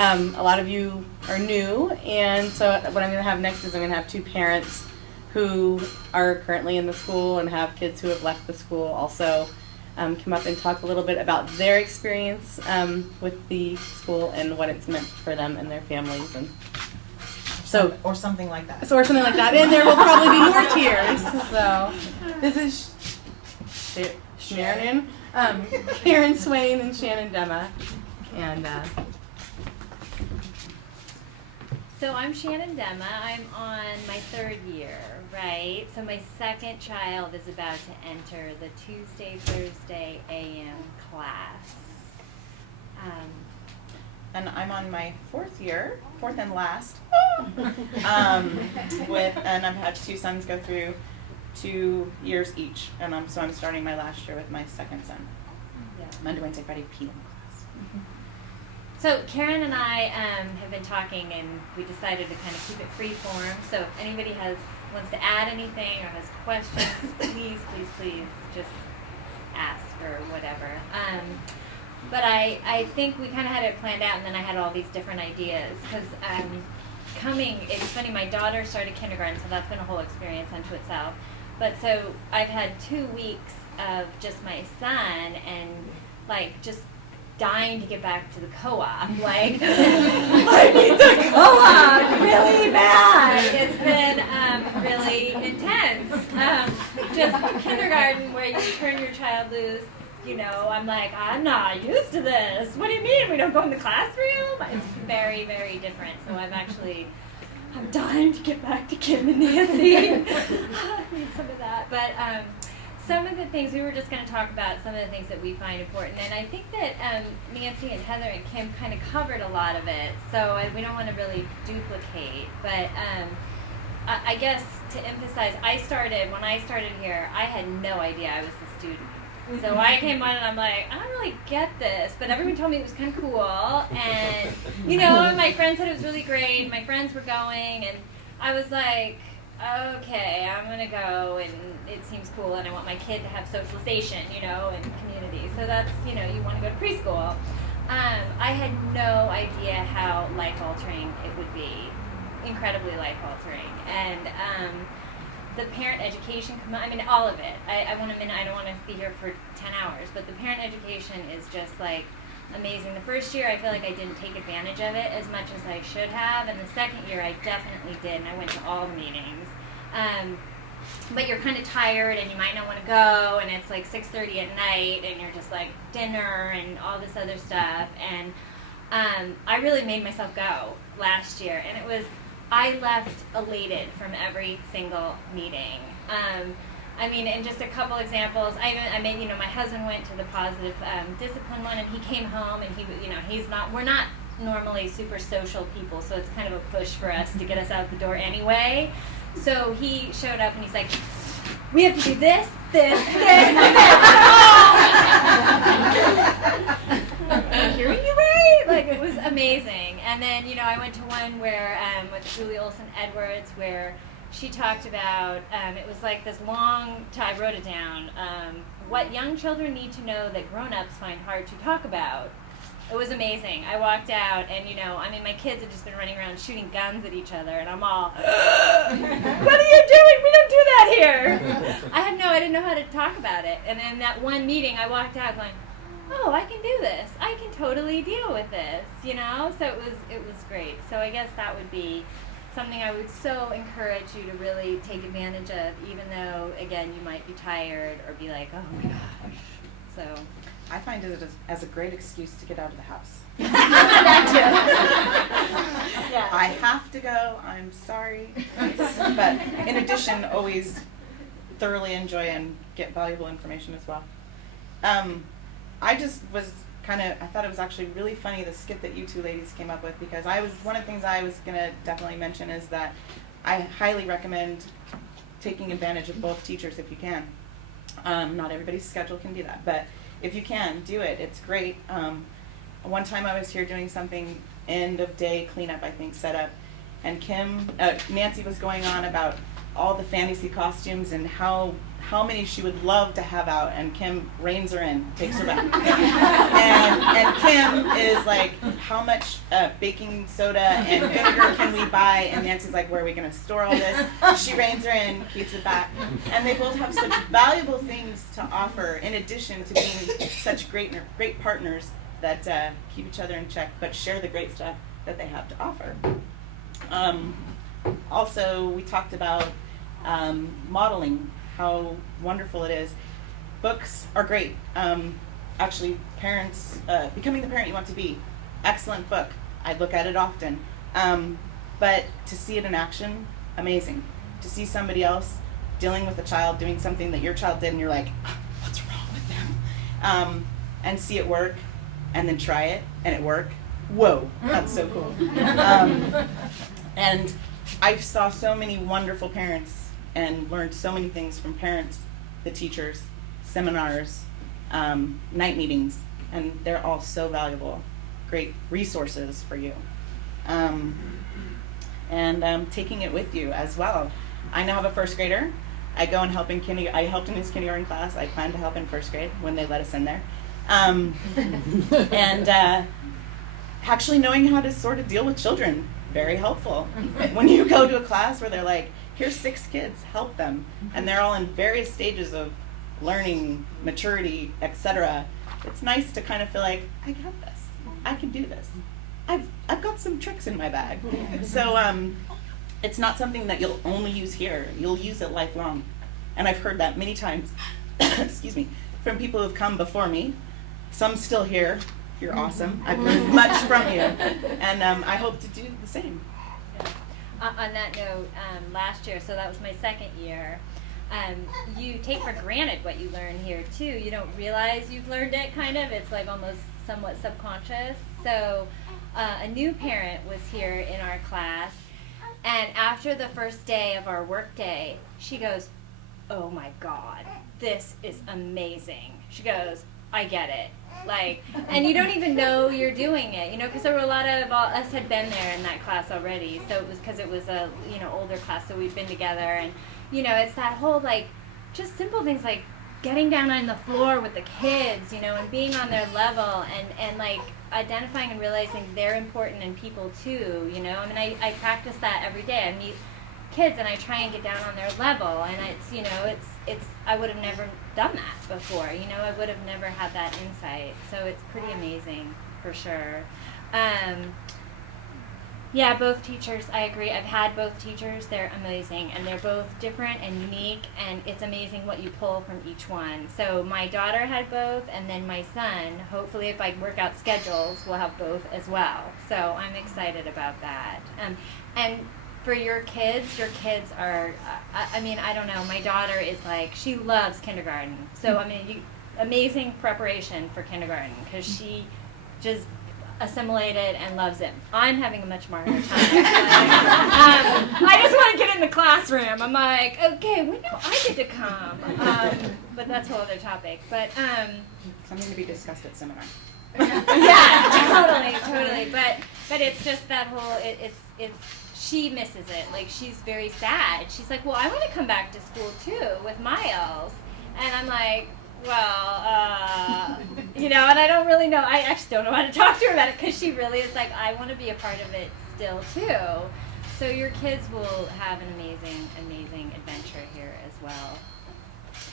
A lot of you are new, and so what I'm going to have next is I'm going to have two parents who are currently in the school and have kids who have left the school also come up and talk a little bit about their experience with the school and what it's meant for them and their families. And so, or something like that. So, or something like that. And there will probably be more tears. So, this is Sharon, Karen Swain, and Shannon Dema. And so I'm Shannon Dema. I'm on my 3rd year, right? So my second child is about to enter the Tuesday, Thursday AM class. And I'm on my 4th year, 4th and last. And I've had 2 sons go through 2 years each, and so I'm starting my last year with my second son. Yeah. Monday, Wednesday, Friday, PM class. So Karen and I have been talking, and we decided to kind of keep it free form. So if anybody wants to add anything or has questions, please just ask or whatever. But I think we kind of had it planned out, and then I had all these different ideas because it's funny, my daughter started kindergarten, so that's been a whole experience unto itself. But so I've had 2 weeks of just my son and like just dying to get back to the co-op. Like, I need the co-op really bad. It's been really intense. Just kindergarten where you turn your child loose. You know, I'm like, I'm not used to this. What do you mean? We don't go in the classroom? It's very, very different. So I'm dying to get back to Kim and Nancy. I need some of that. But some of the things, we were just going to talk about some of the things that we find important. And I think that Nancy and Heather and Kim kind of covered a lot of it. So we don't want to really duplicate. But I guess to emphasize, when I started here, I had no idea I was a student. So I came on and I'm like, I don't really get this, but everyone told me it was kind of cool, and my friends said it was really great, my friends were going, and I was like, okay, I'm going to go, and it seems cool, and I want my kid to have socialization, and community, so that's, you want to go to preschool. I had no idea how life-altering it would be, incredibly life-altering, and the parent education, all of it. I don't want to be here for 10 hours, but the parent education is just like amazing. The first year I feel like I didn't take advantage of it as much as I should have, and the second year I definitely did, and I went to all the meetings. But you're kind of tired and you might not want to go, and it's like 6:30 at night and you're just like dinner and all this other stuff, and I really made myself go last year, and I left elated from every single meeting. And just a couple examples. My husband went to the positive discipline one, and he came home, and we're not normally super social people, so it's kind of a push for us to get us out the door anyway. So he showed up, and he's like, we have to do this, this, and this. Hearing you right? Like, it was amazing. And then, I went to one where, with Julie Olson-Edwards, where she talked about, it was like this long, I wrote it down, what young children need to know that grown-ups find hard to talk about. It was amazing. I walked out, and my kids had just been running around shooting guns at each other, and I'm all, what are you doing? We don't do that here. I didn't know how to talk about it. And in that one meeting, I walked out going, oh, I can do this. I can totally deal with this, So it was great. So I guess that would be something I would so encourage you to really take advantage of, even though, again, you might be tired or be like, oh my gosh. So I find it as a great excuse to get out of the house. That too. Yeah. I have to go. I'm sorry. But in addition, always thoroughly enjoy and get valuable information as well. I just was I thought it was actually really funny, the skit that you two ladies came up with, because one of the things I was going to definitely mention is that I highly recommend taking advantage of both teachers if you can. Not everybody's schedule can do that, but if you can, do it. It's great. One time I was here doing something end of day cleanup, I think, set up, and Nancy was going on about all the fantasy costumes and how how many she would love to have out, and Kim reins her in, takes her back. and Kim is like, how much baking soda and vinegar can we buy? And Nancy's like, where are we going to store all this? She reins her in, keeps it back. And they both have such valuable things to offer, in addition to being such great partners that keep each other in check, but share the great stuff that they have to offer. Also, we talked about modeling, how wonderful it is. Books are great. Actually, parents, Becoming the Parent You Want to Be, excellent book. I look at it often. But to see it in action, amazing. To see somebody else dealing with a child doing something that your child did, and you're like, what's wrong with them? And see it work, and then try it, and it work. Whoa, that's so cool. And I saw so many wonderful parents and learned so many things from parents, the teachers, seminars, night meetings, and they're all so valuable, great resources for you. And taking it with you as well. I now have a first grader. I go and help in I helped in his kindergarten class. I plan to help in first grade when they let us in there. And actually knowing how to sort of deal with children, very helpful. When you go to a class where they're like, here's 6 kids, help them. And they're all in various stages of learning, maturity, etc. It's nice to kind of feel like, I got this. I can do this. I've got some tricks in my bag. So it's not something that you'll only use here. You'll use it lifelong. And I've heard that many times, excuse me, from people who've come before me. Some still here. You're awesome. I've learned much from you. And I hope to do the same. On that note, last year, so that was my second year, you take for granted what you learn here too. You don't realize you've learned it, kind of. It's like almost somewhat subconscious. So a new parent was here in our class, and after the first day of our work day, she goes, oh my God, this is amazing. She goes, I get it. Like, and you don't even know you're doing it, you know, because there were a lot of us had been there in that class already. So it was because it was a, you know, older class, so we'd been together, and, you know, it's that whole, like, just simple things like getting down on the floor with the kids, you know, and being on their level, and like identifying and realizing they're important and people too, you know. I mean, I practice that every day. I meet kids and I try and get down on their level, and it's, you know, it's I would have never done that before, you know. I would have never had that insight, so it's pretty amazing for sure. Yeah, both teachers, I agree. I've had both teachers. They're amazing, and they're both different and unique, and it's amazing what you pull from each one. So my daughter had both, and then my son, hopefully if I work out schedules, will have both as well. So I'm excited about that. And for your kids are, I mean, I don't know, my daughter is like, she loves kindergarten. So, I mean, amazing preparation for kindergarten, because she just assimilated and loves it. I'm having a much more harder time. I just want to get in the classroom. I'm like, okay, when do I get to come? But that's a whole other topic. But Something to be discussed at seminar. yeah, totally. But it's just that whole, it's she misses it. Like, she's very sad. She's like, well, I want to come back to school too with Miles. And I'm like, well, you know, and I don't really know. I actually don't know how to talk to her about it, because she really is like, I want to be a part of it still too. So your kids will have an amazing adventure here as well.